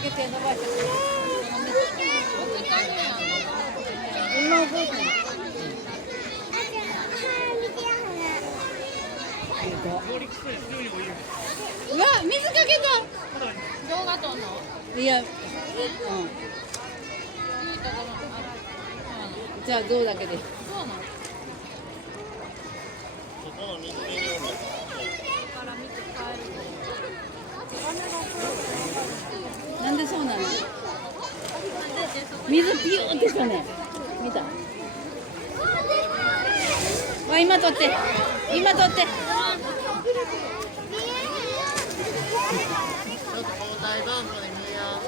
け手伸ばして。今動いてる。うわ、水かけた。動画撮んの？いや、うん。じゃあどうだけで。そうなの？そこの水辺におる。から見て帰る。なんでそうなの？水ピューってしたね。見た？わ、今撮って。今撮って。ちょっと交代バンクで見よう。